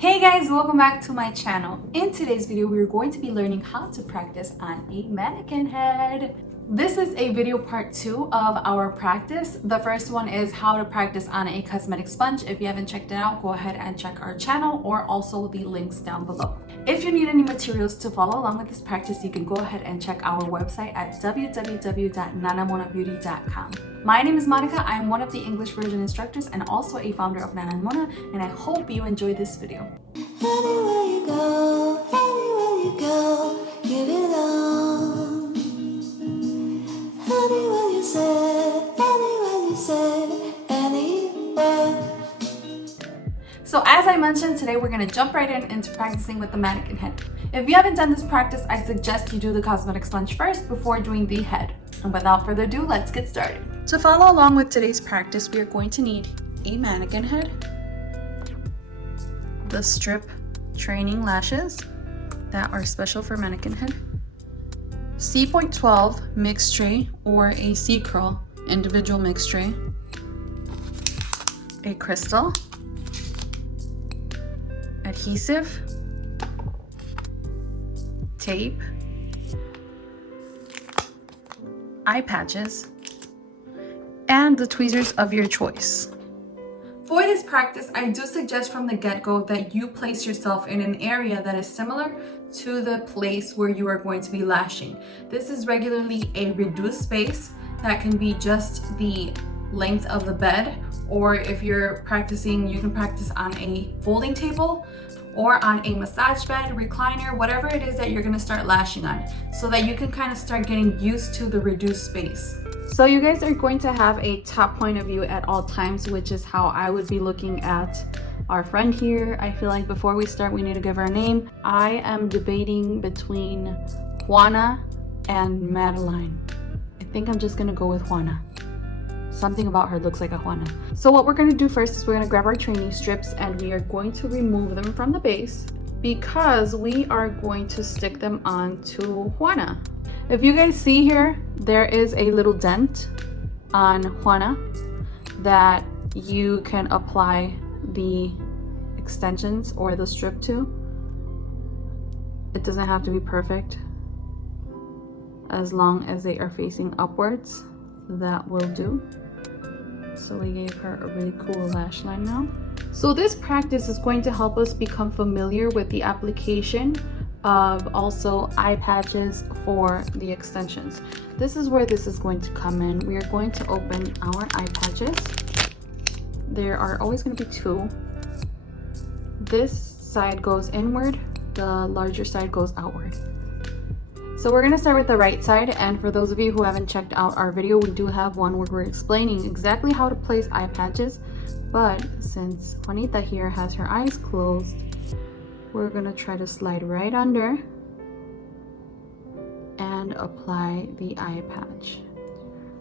Hey guys, welcome back to my channel. In today's video, we're going to be learning how to practice on a mannequin head. This is a video part 2 of our practice. The first one is how to practice on a cosmetic sponge. If you haven't checked it out, go ahead and check our channel or also the links down below. If you need any materials to follow along with this practice, you can go ahead and check our website at www.nanamonabeauty.com. My name is Monica. I am one of the English version instructors and also a founder of Nana Mona, and I hope you enjoy this video. Anywhere you go, give it on. Anywhere you say, anywhere. So as I mentioned, today we're going to jump right into practicing with the mannequin head. If you haven't done this practice, I suggest you do the cosmetic sponge first before doing the head. And without further ado, let's get started. To follow along with today's practice, we are going to need a mannequin head, the strip training lashes that are special for mannequin head, C.12 mixed tray or a C-curl individual mixed tray, a crystal, adhesive, tape, eye patches, and the tweezers of your choice. For this practice, I do suggest from the get-go that you place yourself in an area that is similar to the place where you are going to be lashing. This is regularly a reduced space that can be just the length of the bed, or if you're practicing, you can practice on a folding table or on a massage bed, recliner, whatever it is that you're gonna start lashing on, so that you can kind of start getting used to the reduced space. So you guys are going to have a top point of view at all times, which is how I would be looking at our friend here. I feel like before we start, we need to give her a name. I am debating between Juana and Madeline. I think I'm just gonna go with Juana. Something about her looks like a Juana. So what we're gonna do first is we're gonna grab our training strips and we are going to remove them from the base because we are going to stick them onto Juana. If you guys see here, there is a little dent on Juana that you can apply the extensions or the strip to. It doesn't have to be perfect. As long as they are facing upwards, that will do. So we gave her a really cool lash line now. So this practice is going to help us become familiar with the application of also eye patches for the extensions. This is where this is going to come in. We are going to open our eye patches. There are always going to be two. This side goes inward, the larger side goes outward. So we're going to start with the right side, and for those of you who haven't checked out our video, we do have one where we're explaining exactly how to place eye patches, but since Juanita here has her eyes closed, we're going to try to slide right under and apply the eye patch.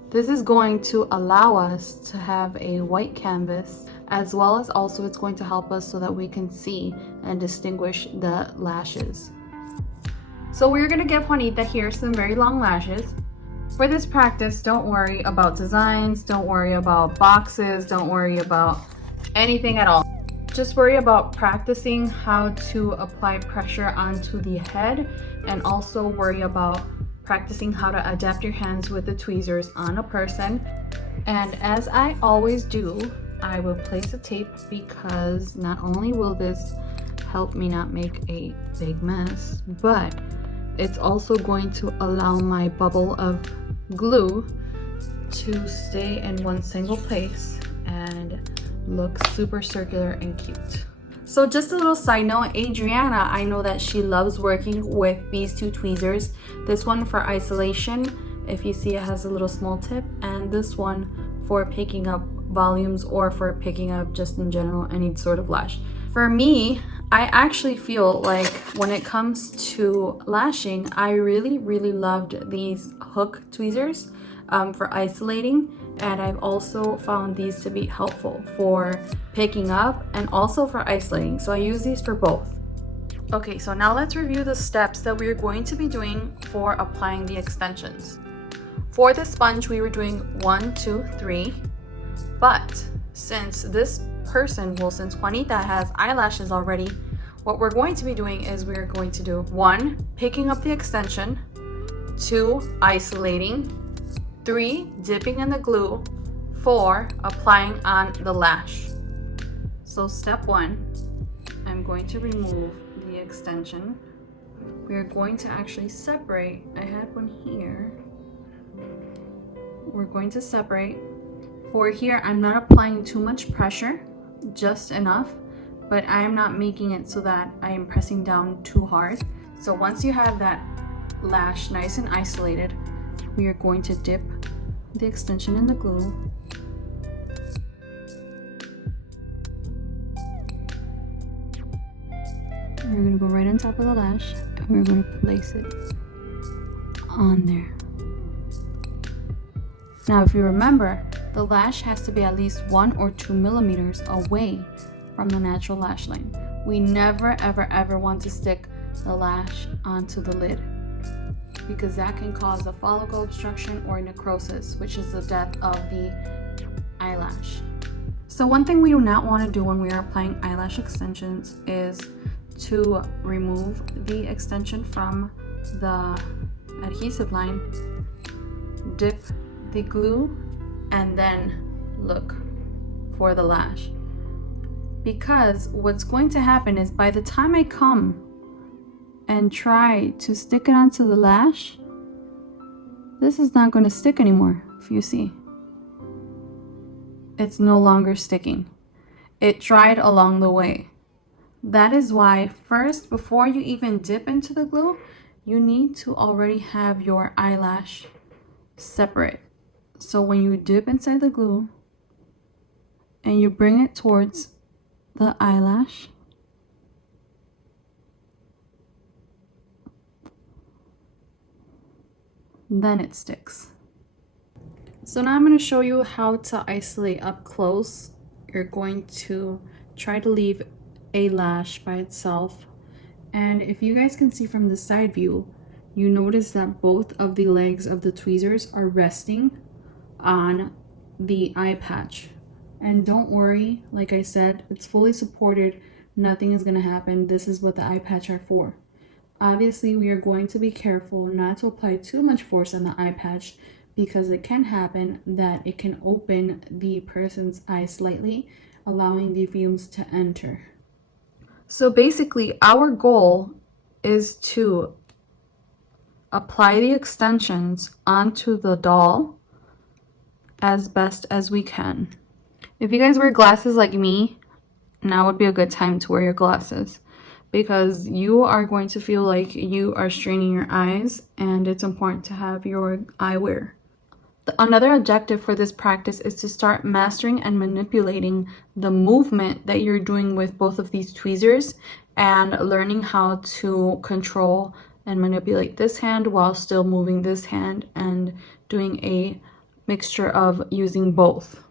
This is going to allow us to have a white canvas, as well as also it's going to help us so that we can see and distinguish the lashes. So we're going to give Juanita here some very long lashes. For this practice, don't worry about designs, don't worry about boxes, don't worry about anything at all. Just worry about practicing how to apply pressure onto the head, and also worry about practicing how to adapt your hands with the tweezers on a person. And as I always do, I will place a tape because not only will this help me not make a big mess, but it's also going to allow my bubble of glue to stay in one single place and look super circular and cute. So just a little side note, Adriana, I know that she loves working with these two tweezers. This one for isolation, if you see it has a little small tip, and this one for picking up volumes or for picking up just in general any sort of lash. For me, I actually feel like when it comes to lashing, I really loved these hook tweezers for isolating, and I've also found these to be helpful for picking up and also for isolating, so I use these for both. Okay, so now let's review the steps that we're going to be doing for applying the extensions. For the sponge, we were doing 1, 2, 3, but since this person, well, since Juanita has eyelashes already, What we're going to be doing is we're going to do 1, picking up the extension, 2, isolating, 3, dipping in the glue, 4, applying on the lash. So step 1, I'm going to remove the extension. We're going to actually separate. I had one here. We're going to separate. For here, I'm not applying too much pressure, just enough, but I am not making it so that I am pressing down too hard. So once you have that lash nice and isolated, we are going to dip the extension in the glue. We're going to go right on top of the lash and we're going to place it on there. Now, if you remember, the lash has to be at least 1 or 2 millimeters away from the natural lash line. We never, ever want to stick the lash onto the lid because that can cause a follicle obstruction or necrosis, which is the death of the eyelash. So one thing we do not want to do when we are applying eyelash extensions is to remove the extension from the adhesive line, dip the glue, and then look for the lash. Because what's going to happen is by the time I come and try to stick it onto the lash, this is not going to stick anymore. If you see, it's no longer sticking. It dried along the way. That is why first, before you even dip into the glue, you need to already have your eyelash separate. So when you dip inside the glue and you bring it towards the eyelash, then it sticks. So now I'm going to show you how to isolate up close. You're going to try to leave a lash by itself, and if you guys can see from the side view, you notice that both of the legs of the tweezers are resting on the eye patch. And don't worry, like I said, it's fully supported, nothing is going to happen. This is what the eye patch are for. Obviously, we are going to be careful not to apply too much force on the eye patch because it can happen that it can open the person's eye slightly, allowing the fumes to enter. So basically, our goal is to apply the extensions onto the doll as best as we can. If you guys wear glasses like me, now would be a good time to wear your glasses because you are going to feel like you are straining your eyes, and it's important to have your eyewear. Another objective for this practice is to start mastering and manipulating the movement that you're doing with both of these tweezers and learning how to control and manipulate this hand while still moving this hand and doing a mixture of using both.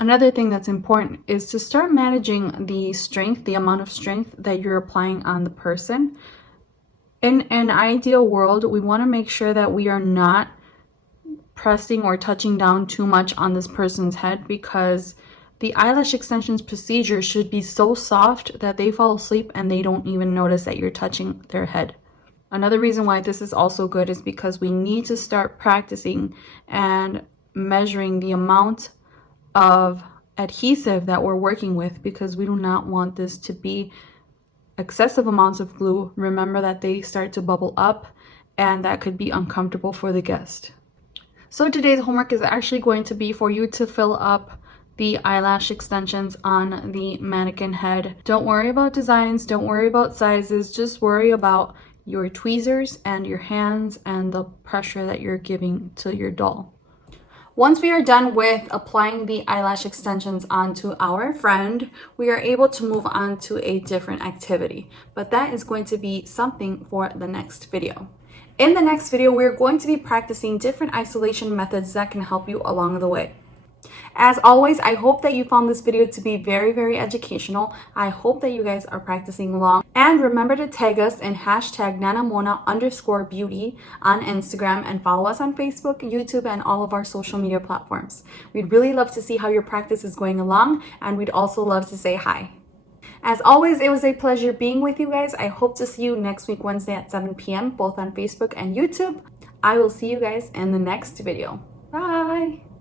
Another thing that's important is to start managing the strength, the amount of strength that you're applying on the person. In an ideal world, we want to make sure that we are not pressing or touching down too much on this person's head, because the eyelash extensions procedure should be so soft that they fall asleep and they don't even notice that you're touching their head. Another reason why this is also good is because we need to start practicing and measuring the amount of adhesive that we're working with, because we do not want this to be excessive amounts of glue. Remember that they start to bubble up and that could be uncomfortable for the guest. So today's homework is actually going to be for you to fill up the eyelash extensions on the mannequin head. Don't worry about designs, don't worry about sizes, just worry about your tweezers and your hands and the pressure that you're giving to your doll. Once we are done with applying the eyelash extensions onto our friend, we are able to move on to a different activity, but that is going to be something for the next video. In the next video, we're going to be practicing different isolation methods that can help you along the way. As always, I hope that you found this video to be very educational. I hope that you guys are practicing along. And remember to tag us in #nanamona_beauty on Instagram and follow us on Facebook, YouTube, and all of our social media platforms. We'd really love to see how your practice is going along, and we'd also love to say hi. As always, it was a pleasure being with you guys. I hope to see you next week, Wednesday at 7 p.m., both on Facebook and YouTube. I will see you guys in the next video. Bye!